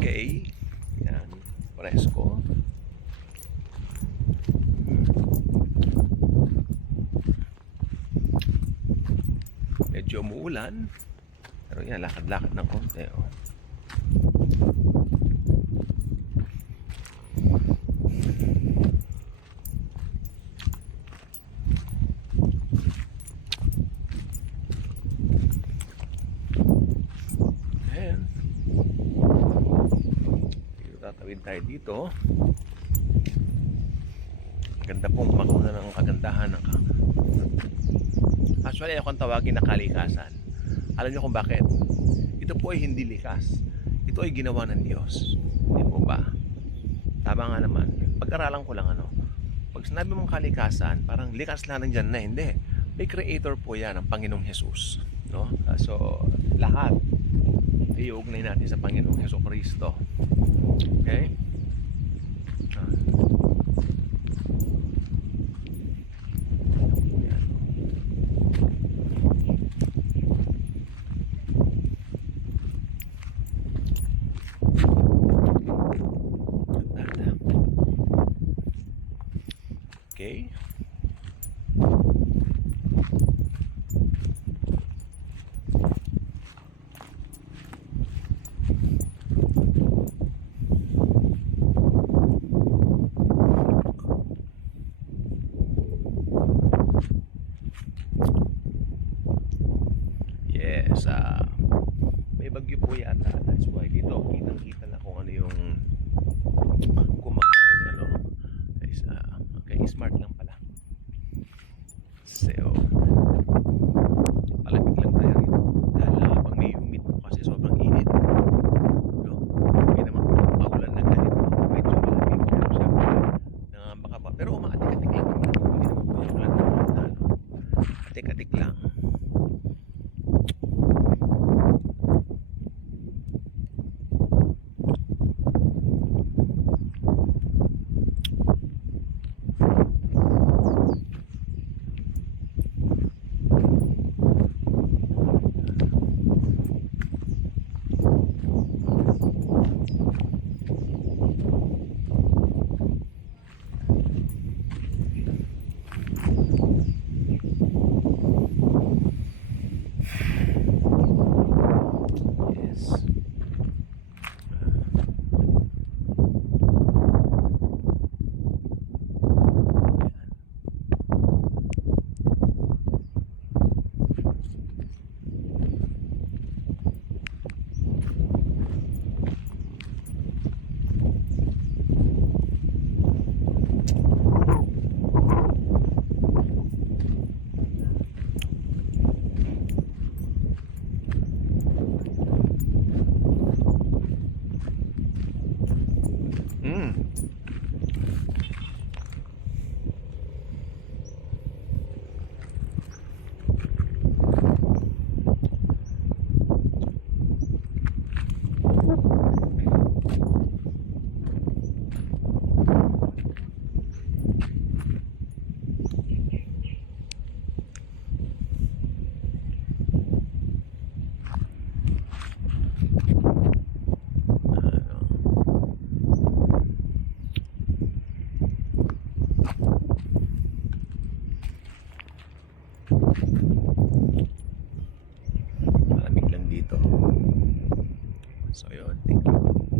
Okay. Yan. Presko. Medyo umuulan. Pero yan, lakad-lakad ng konti. Oh. Ayan. Tatawid tayo dito. Ganda pong makuna ng kagandahan ng Actually, ako ang tawagin na kalikasan. Alam niyo kung bakit? Ito po ay hindi likas. Ito ay ginawa ng Diyos. Hindi po ba? Tama nga naman. Pag-aralan ko lang pag sinabi mong kalikasan, parang likas lang nandyan na. Hindi. May creator po yan, ang Panginoong Jesus. No? So, lahat iuugnay natin sa Panginoong Hesus Kristo. Okay? Okay. Yes, may bagyo po yata. That's why dito kitang-kita na kung ano yung kumakain guys, okay, smart lang pala. So, palamig lang tayo rito. Dahil pag may humid po kasi sobrang init. No? Hindi naman po paulan na ganito. Medyo malamig. Pero siyempre, nangambaka pa. Pero umaatik-atik lang naman. Hindi naman po yung ulan na punta. Atik-atik lang. Malamig lang dito. So yun, thank you.